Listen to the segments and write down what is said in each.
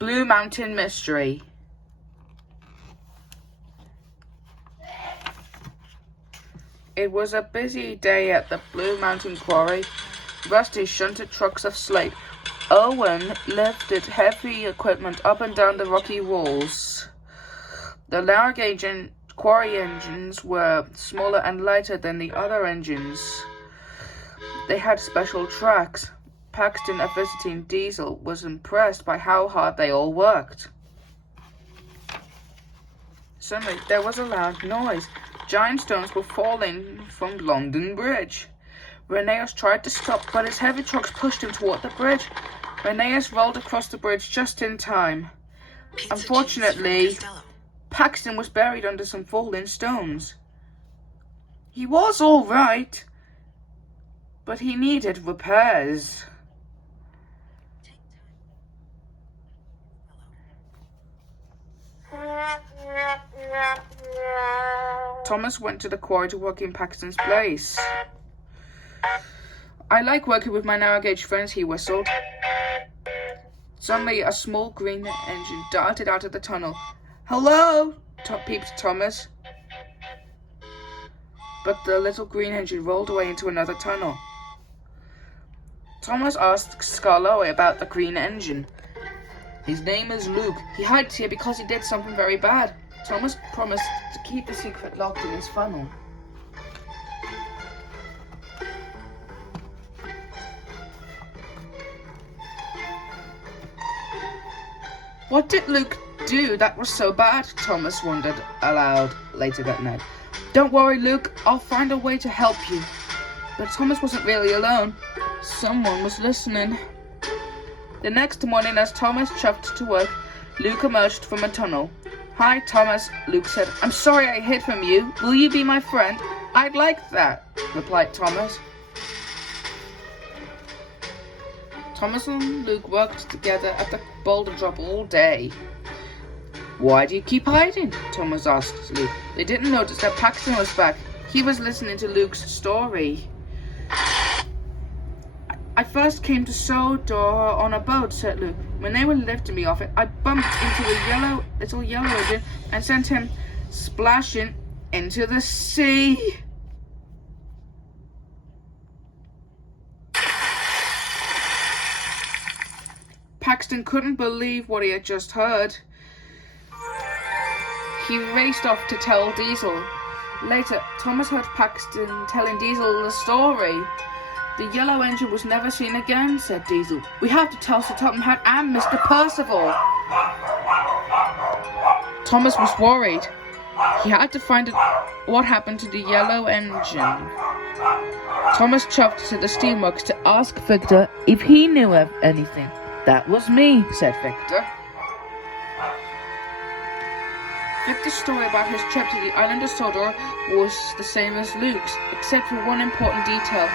Blue Mountain Mystery. It was a busy day at the Blue Mountain Quarry. Rusty shunted trucks of slate. Owen lifted heavy equipment up and down the rocky walls. The lower-gauge quarry engines were smaller and lighter than the other engines. They had special tracks. Paxton, a visiting diesel, was impressed by how hard they all worked. Suddenly, there was a loud noise. Giant stones were falling from London Bridge. Rheneas tried to stop, but his heavy trucks pushed him toward the bridge. Rheneas rolled across the bridge just in time. Unfortunately, Paxton was buried under some falling stones. He was all right, but he needed repairs. Thomas went to the quarry to work in Paxton's place. I like working with my narrow-gauge friends, he whistled. Suddenly, a small green engine darted out of the tunnel. Hello, peeped Thomas. But the little green engine rolled away into another tunnel. Thomas asked Scarlowe about the green engine. His name is Luke. He hides here because he did something very bad. Thomas promised to keep the secret locked in his funnel. What did Luke do that was so bad? Thomas wondered aloud later that night. Don't worry, Luke. I'll find a way to help you. But Thomas wasn't really alone. Someone was listening. The next morning, as Thomas chuffed to work, Luke emerged from a tunnel. Hi, Thomas, Luke said. I'm sorry I hid from you. Will you be my friend? I'd like that, replied Thomas. Thomas and Luke worked together at the boulder drop all day. Why do you keep hiding? Thomas asked Luke. They didn't notice that Paxton was back. He was listening to Luke's story. I first came to Sodor on a boat, said Luke. When they were lifting me off it, I bumped into a little yellow engine and sent him splashing into the sea. Paxton couldn't believe what he had just heard. He raced off to tell Diesel. Later, Thomas heard Paxton telling Diesel the story. The yellow engine was never seen again, said Diesel. We have to tell Sir Topham Hatt and Mr. Percival. Thomas was worried. He had to find out what happened to the yellow engine. Thomas chuffed to the steamworks to ask Victor if he knew of anything. That was me, said Victor. Victor's story about his trip to the island of Sodor was the same as Luke's, except for one important detail.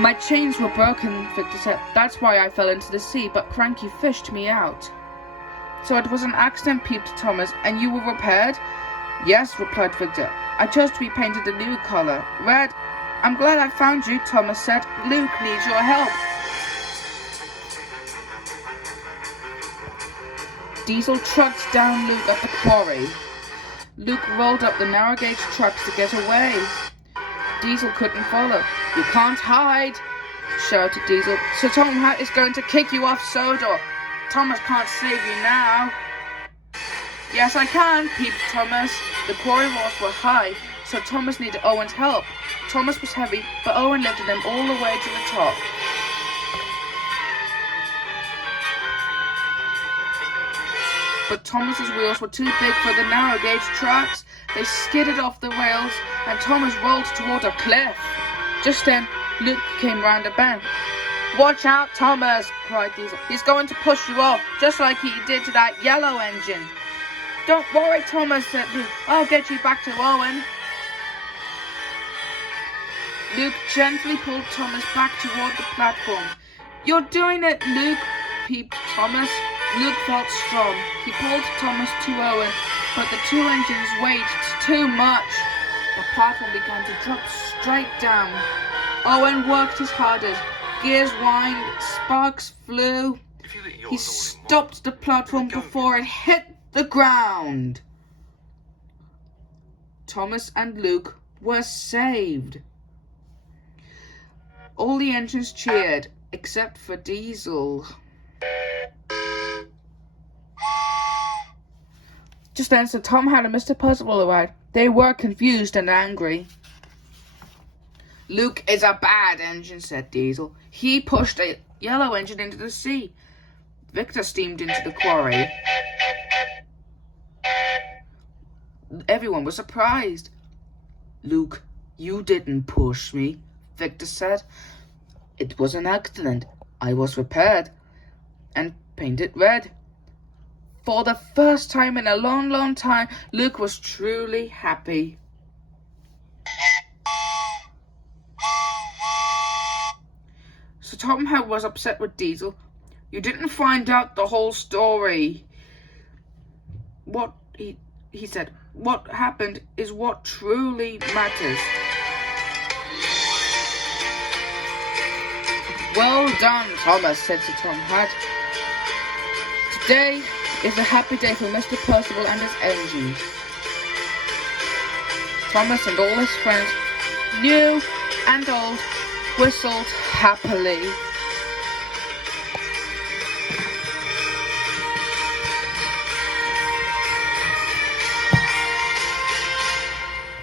My chains were broken, Victor said. That's why I fell into the sea, but Cranky fished me out. So it was an accident, peeped Thomas, and you were repaired? Yes, replied Victor. I just repainted the new colour. Red. I'm glad I found you, Thomas said. Luke needs your help. Diesel trucked down Luke at the quarry. Luke rolled up the narrow-gauge tracks to get away. Diesel couldn't follow. You can't hide, shouted Diesel. Sir Topham Hatt is going to kick you off Sodor. Thomas can't save you now. Yes, I can, peeped Thomas. The quarry walls were high, so Thomas needed Owen's help. Thomas was heavy, but Owen lifted him all the way to the top. But Thomas's wheels were too big for the narrow-gauge tracks. They skidded off the rails, and Thomas rolled toward a cliff. Just then, Luke came round a bend. Watch out, Thomas, cried Diesel. He's going to push you off, just like he did to that yellow engine. Don't worry, Thomas, said Luke. I'll get you back to Owen. Luke gently pulled Thomas back toward the platform. You're doing it, Luke, peeped Thomas. Luke felt strong. He pulled Thomas to Owen, but the two engines weighed too much. The platform began to drop straight down. Owen worked his hardest. Gears whined, sparks flew. He stopped the platform before it hit the ground. Thomas and Luke were saved. All the engines cheered, except for Diesel. Just then, Sir Tom had and Mr. Percival arrived. They were confused and angry. Luke is a bad engine, said Diesel. He pushed a yellow engine into the sea. Victor steamed into the quarry. Everyone was surprised. Luke, you didn't push me, Victor said. It was an accident. I was repaired and painted red. For the first time in a long, long time, Luke was truly happy. So Tom was upset with Diesel. You didn't find out the whole story. What he said, what happened is what truly matters. Well done, Thomas, said Sir Tom Had. Today is a happy day for Mr. Percival and his engines. Thomas and all his friends, new and old, whistled happily.